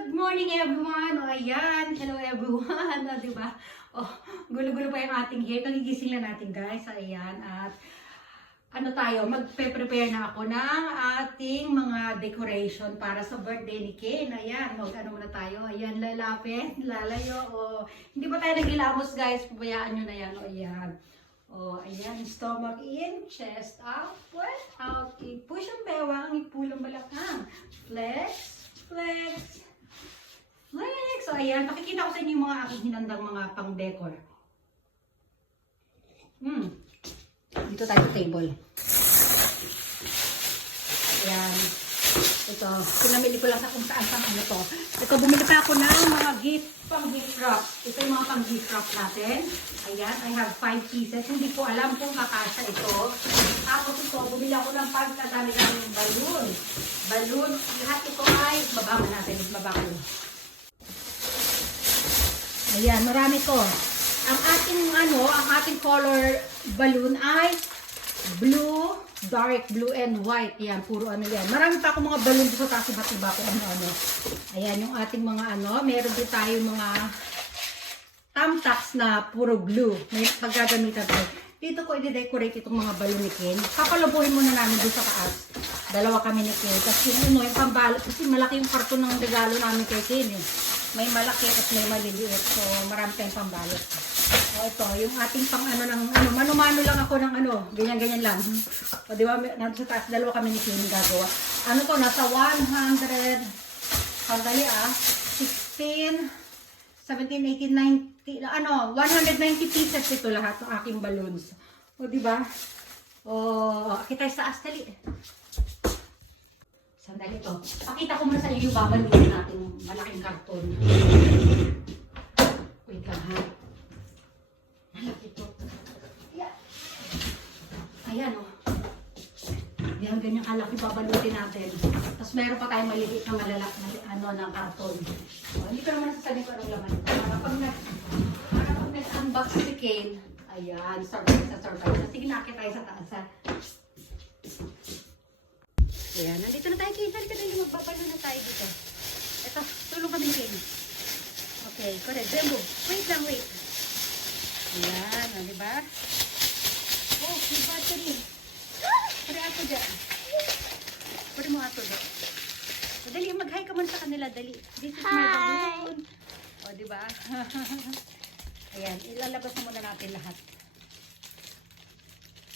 Good morning everyone! O ayan, hello everyone! O diba? O, gulo-gulo pa yung ating hair. Kagigising lang natin guys. O ayan, at ano tayo, magpe-prepare na ako ng ating mga decoration para sa birthday ni Ken. Ayan, mag-ano muna tayo. Ayan, lalapit, lalayo. O, hindi pa tayo naglilamos guys. Pabayaan nyo na yan. O ayan. O, ayan, stomach in, chest out, push out, push ang bewang, ipulang balakang. Flex. Flex! Flex! So, ayan. Pakikita ko sa inyo yung mga aking hinandang mga pang-decor. Dito tayo sa table. Ayan. Ito. Pinamili ko lang sa kung saan pang ano to. Ito, bumili pa ako ng mga gift, pang-gift wrap. Ito yung mga pang-gift wrap natin. Ayan. I have 5 pieces. Hindi ko alam kung kakasya ito. Tapos ito, bumili ako ng pagkadami-daming balloon. Balloon. Lahat ito ay babama natin. Baba ko. Ayan, marami to. Ang ating color balloon ay blue, dark blue and white. Yan, puro ano yan. Marami pa akong mga balloon dito sa taas, iba-iba ko ano. Ayan, yung ating mga meron din tayo mga thumbtacks na puro blue. May paggagamitan tayo. Dito ko i-decorate itong mga balloon ni Ken. Papalabuhin muna namin doon sa taas. Dalawa kami ni Ken. Kasi yung pambalot, kasi malaki yung karton ng regalo namin kay Ken eh. May malaki at may maliliit. So, marami tayong pambalot. O, ito, yung ating pang mano-mano lang ako ng ganyan-ganyan lang. O, di ba, nandun sa taas, dalawa kami ni Ken gagawa. Ano to, nasa 100, sandali 16, 17, 18, 19, 190 pieces ito lahat ng aking balloons. O, di ba? O, kita sa taas, dali. Sandali to. Pakita ko muna sa iyo yung babalitin natin malaking karton. Wait lang ha. Malaki to. Ayan. Ayan o. Yan, ganyan kalaki babalutin natin. Tapos meron pa tayong maliliit na malalak ng karton. O, hindi ko naman sasabihin ko anong laman ito. Para pag nag-unbox si Ken, ayan, surprise na surprise. Sige, nakit tayo sa taas ha. Ayan, nandito na tayo, Ken. Halika na yung magbabalo na tayo dito. Ito, tulong kami ni Ken. Okay, correct. Bembo, wait lang, wait. Ayan, diba? Oh, may battery. Pwede ato dyan. Pwede mo ato dyan. So, dali, mag-hi ka muna sa kanila, dali. This is my balloon. O, diba? Ayan, ilalabas na muna natin lahat.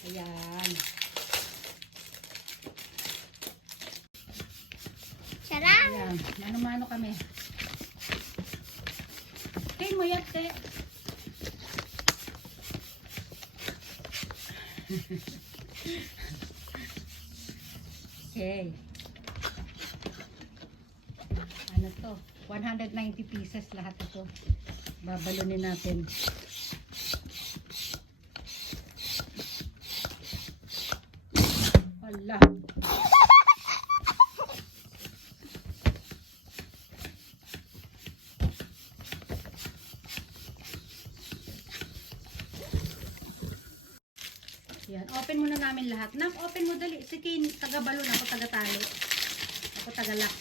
Ayan. Ayan, mano-mano kami. Ken mo yan, te. Okay. Ano to? 190 pieces lahat ito. Babalunin natin. Wala. Yan, open muna namin lahat. Open mo dali. Si Ken, taga-balon. Ako taga-tali. Ako taga-lock.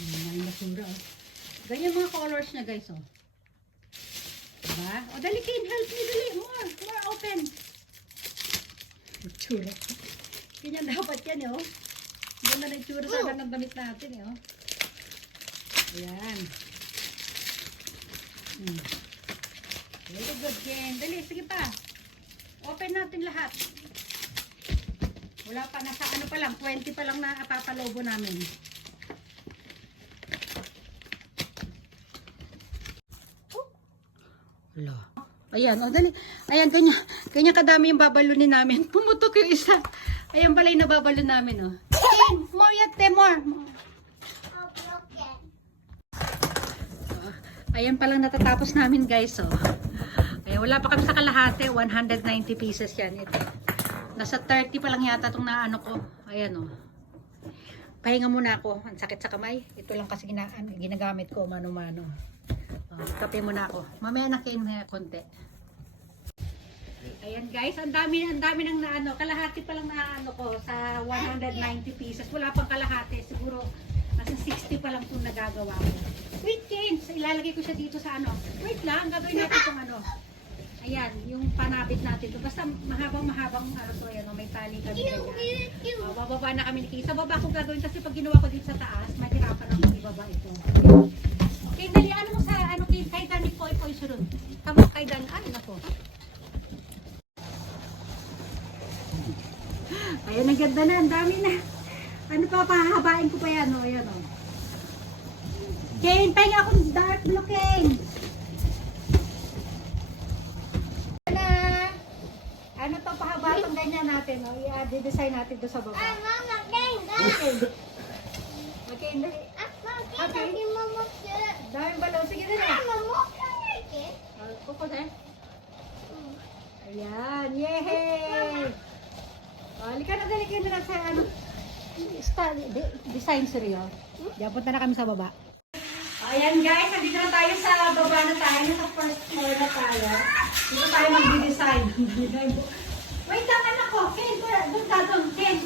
May nasura. Ganyan mga colors niya guys. Diba? O dali Ken, help me dali. More open. Tsura. Ganyan dapat yan Ganda na tsura sana ng damit natin Ayan. Very good, Ken. Dali, sige pa. Open natin lahat. Wala pa, nasa pa lang, 20 pa lang na papalobo namin. Wala. Ayan, dali. Ayan, ganyan kadami yung babalunin namin. Pumutok yung isa. Ayan pala yung nababalon namin, Ken, more yet, more. Ayan palang natatapos namin, guys, Ayan, wala pa kami sa kalahati, 190 pieces yan. Ito. Nasa 30 pa lang yata itong naano ko. Ayan Pahinga muna ako. Ang sakit sa kamay. Ito lang kasi ginagamit ko, mano-mano. Kape muna ako. Mamaya na Ken, konti. Ayan guys, ang dami nang naano, kalahati pa lang naano ko sa 190 pieces. Wala pang kalahati, siguro nasa 60 pa lang itong nagagawa ko. Wait, Ken, ilalagay ko siya dito sa ano. Wait lang, gagawin natin itong ano. Ayan, yung panabit natin. Basta mahabang ano to, ayan, may tali kami ganyan. Bababa na kami ni Kay. Sa baba ko gagawin kasi pag ginawa ko dito sa taas, mahirapan ako ibaba ito. Okay, dali, ano mo sa, ano, kay Dan, ikoy sunod. Tama kay Dan, ay, nako. Ayan, ang ganda na, ang dami na. Ano pa, pahahabain ko pa yan, o, ayan, o. Kane, pahinga akong dark blue, Kane. Ano to, pahabain ang ganyan natin, o. I-design natin doon sa baba. Mama, Kane, Okay. Okay, dali. Okay. Daming balon, sige na na. Kuko na. Ayan, yehey! Halika na, dali kayo na sa ano. Design seryo. Diyan, punta na kami sa baba. Ayan guys, nandito na tayo sa baba na tayo. Sa first floor na tayo. Dito tayo mag-design. Wait lang, anak ko. Ken, doon ka doon. Ken,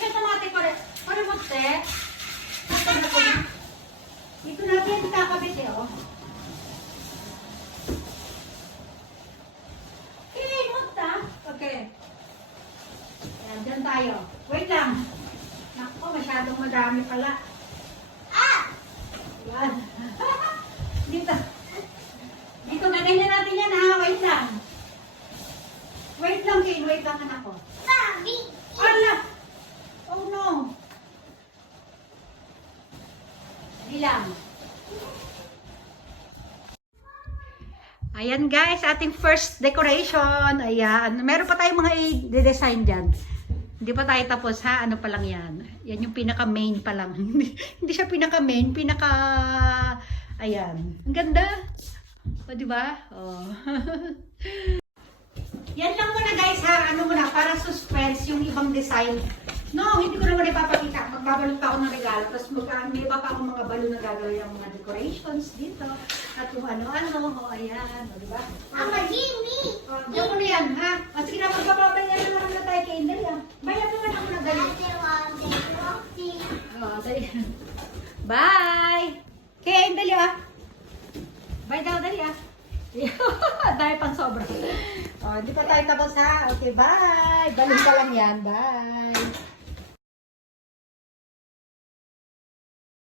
sa tomate ko. Para mo, te. Dito natin kakabit eh, oh. Ken, munta. Okay. Ayan, dyan tayo. Wait lang. Naku, masyadong madami pala. Ayan. Dito. Dito, ganyan natin yan ha. Wait lang. Wait lang, Kane. Wait lang, anak ko. Ala! Oh no. Hindi lang. Ayan guys, ating first decoration. Ayan. Meron pa tayong mga i-design dyan. Hindi pa tayo tapos ha. Ano pa lang yan. Yan yung pinaka-main pa lang. Hindi siya pinaka-main. Ayan. Ang ganda. O, diba? O. Yan lang muna guys ha. Ano muna, para suspense yung ibang design. No, hindi ko naman ipapakita. Magbabalot pa ako ng regalo. Tapos may iba pa akong mga balon na gagawin ng mga decorations dito. At kung ano-ano. O, ayan. O, diba? Diyan mo na yan, ha? O, sige na, magpapabayan na naman na tayo kay Indel, ha? Bayan mo na ako na dali. O, dali. Bye! Kay Indel, ha? Bye daw, dali, ha? Dahil pang sobra. O, hindi pa tayo tapos, ha? Okay, bye! Balon pa lang yan. Bye!